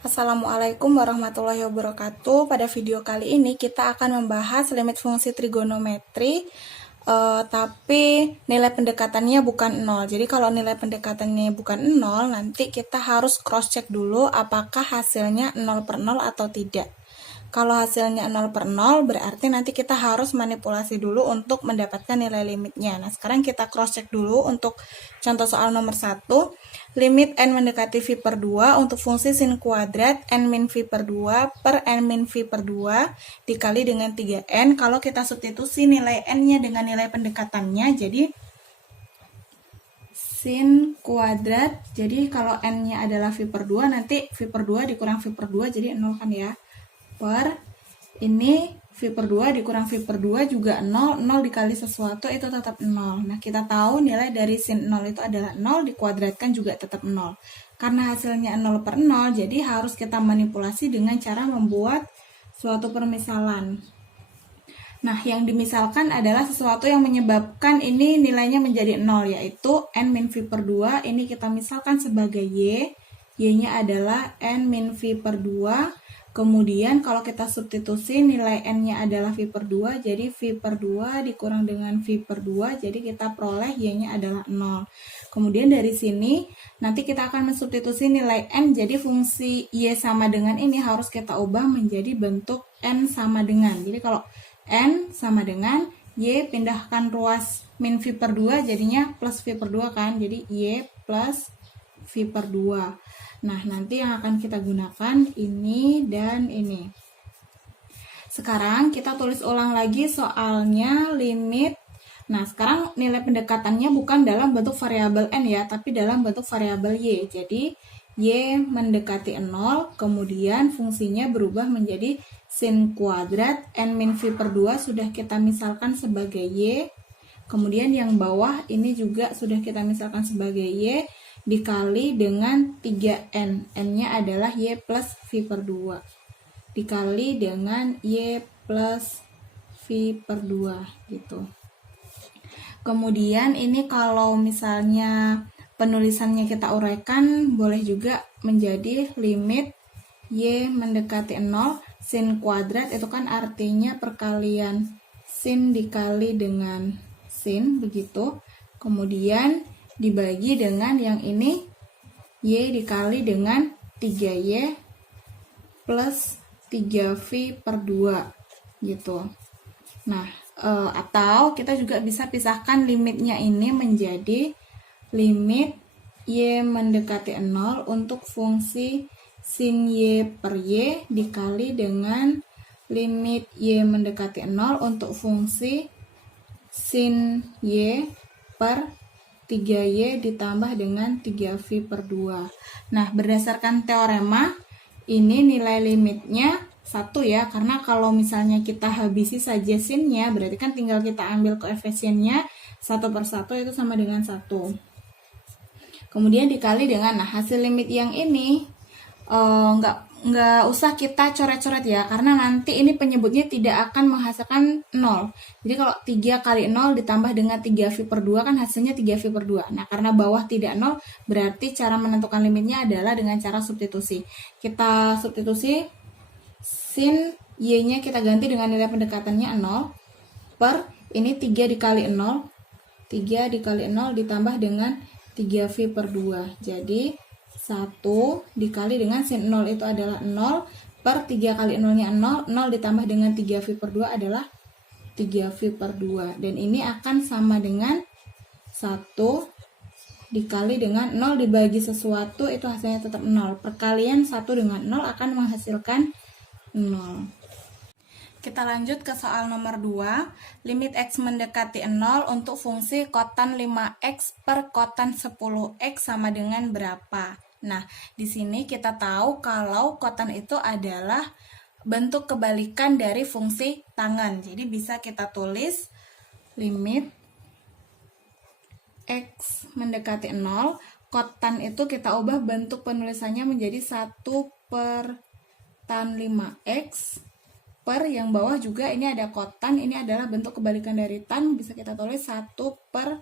Assalamualaikum warahmatullahi wabarakatuh. Pada video kali ini kita akan membahas limit fungsi trigonometri, tapi nilai pendekatannya bukan 0. Jadi kalau nilai pendekatannya bukan 0, nanti kita harus cross check dulu apakah hasilnya 0 per 0 atau tidak. Kalau hasilnya 0 per 0, berarti nanti kita harus manipulasi dulu untuk mendapatkan nilai limitnya. Nah, sekarang kita cross check dulu untuk contoh soal nomor 1. Limit n mendekati v per 2 untuk fungsi sin kuadrat n min v per 2 per n min v per 2 dikali dengan 3n. Kalau kita substitusi nilai n-nya dengan nilai pendekatannya, jadi sin kuadrat, jadi kalau n-nya adalah v per 2, nanti v per 2 dikurang v per 2, jadi 0 kan ya. Per ini v per 2 dikurang v per 2 juga 0, 0 dikali sesuatu itu tetap 0. Nah, kita tahu nilai dari sin 0 itu adalah 0, dikuadratkan juga tetap 0. Karena hasilnya 0 per 0, jadi harus kita manipulasi dengan cara membuat suatu permisalan. Nah, yang dimisalkan adalah sesuatu yang menyebabkan ini nilainya menjadi 0, yaitu n min v per 2, ini kita misalkan sebagai y, y-nya adalah n min v per 2, kemudian kalau kita substitusi nilai n-nya adalah v per 2, jadi v per 2 dikurang dengan v per 2, jadi kita peroleh y-nya adalah 0. Kemudian dari sini, nanti kita akan mensubstitusi nilai n, jadi fungsi y sama dengan ini harus kita ubah menjadi bentuk n sama dengan. Jadi kalau n sama dengan y, pindahkan ruas min v per 2, jadinya plus v per 2 kan, jadi y plus v per 2. Nah, nanti yang akan kita gunakan ini dan ini. Sekarang kita tulis ulang lagi soalnya limit. Nah, sekarang nilai pendekatannya bukan dalam bentuk variabel n ya, tapi dalam bentuk variabel y. Jadi, y mendekati 0, kemudian fungsinya berubah menjadi sin kuadrat n min v per 2 sudah kita misalkan sebagai y. Kemudian yang bawah ini juga sudah kita misalkan sebagai y, dikali dengan 3n, n-nya adalah y plus v per 2, dikali dengan y plus v per 2 gitu. Kemudian ini kalau misalnya penulisannya kita uraikan, boleh juga menjadi limit y mendekati 0, sin kuadrat itu kan artinya perkalian sin dikali dengan sin, begitu. Kemudian dibagi dengan yang ini y dikali dengan 3y plus 3v per 2 gitu. Nah, atau kita juga bisa pisahkan limitnya ini menjadi limit y mendekati 0 untuk fungsi sin y per y dikali dengan limit y mendekati 0 untuk fungsi sin y per 3y ditambah dengan 3v per 2. Nah, berdasarkan teorema, ini nilai limitnya 1 ya, karena kalau misalnya kita habisi saja sinnya, berarti kan tinggal kita ambil koefisiennya 1 per 1 itu sama dengan 1. Kemudian dikali dengan, nah hasil limit yang ini nggak usah kita coret-coret ya, karena nanti ini penyebutnya tidak akan menghasilkan 0. Jadi kalau 3 kali 0 ditambah dengan 3v per 2 kan hasilnya 3v per 2. Nah, karena bawah tidak 0, berarti cara menentukan limitnya adalah dengan cara substitusi. Kita substitusi sin y-nya kita ganti dengan nilai pendekatannya 0 per ini 3 dikali 0, 3 dikali 0 ditambah dengan 3v per 2. Jadi 1 dikali dengan sin 0 itu adalah 0 per 3 kali 0-nya 0, 0 ditambah dengan 3v per 2 adalah 3v per 2. Dan ini akan sama dengan 1 dikali dengan 0 dibagi sesuatu itu hasilnya tetap 0. Perkalian 1 dengan 0 akan menghasilkan 0. Kita lanjut ke soal nomor 2. Limit x mendekati 0 untuk fungsi kotan 5x per kotan 10x sama dengan berapa? Nah, di sini kita tahu kalau kotan itu adalah bentuk kebalikan dari fungsi tangen. Jadi bisa kita tulis limit x mendekati 0, kotan itu kita ubah bentuk penulisannya menjadi 1 per tan 5x per yang bawah juga ini ada kotan, ini adalah bentuk kebalikan dari tan, bisa kita tulis 1 per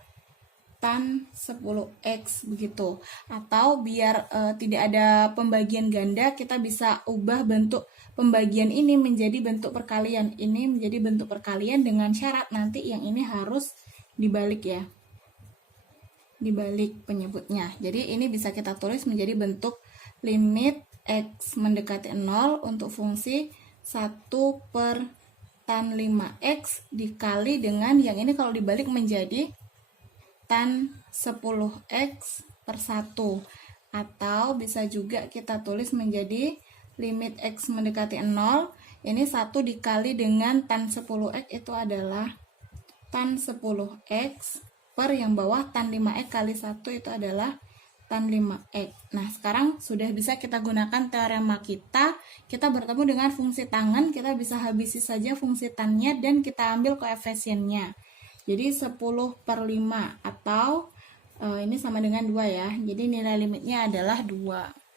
tan 10x begitu. Atau biar tidak ada pembagian ganda, kita bisa ubah bentuk pembagian ini menjadi bentuk perkalian. Ini menjadi bentuk perkalian dengan syarat nanti yang ini harus dibalik ya. Dibalik penyebutnya. Jadi ini bisa kita tulis menjadi bentuk limit x mendekati 0 untuk fungsi 1 per tan 5x dikali dengan yang ini kalau dibalik menjadi tan 10x per 1. Atau bisa juga kita tulis menjadi limit x mendekati 0. Ini 1 dikali dengan tan 10x itu adalah tan 10x per yang bawah tan 5x kali 1 itu adalah tan 5x. Nah, sekarang sudah bisa kita gunakan teorema kita. Kita bertemu dengan fungsi tangen, kita bisa habisi saja fungsi tannya dan kita ambil koefisiennya. Jadi 10 per 5 atau ini sama dengan 2 ya. Jadi nilai limitnya adalah 2.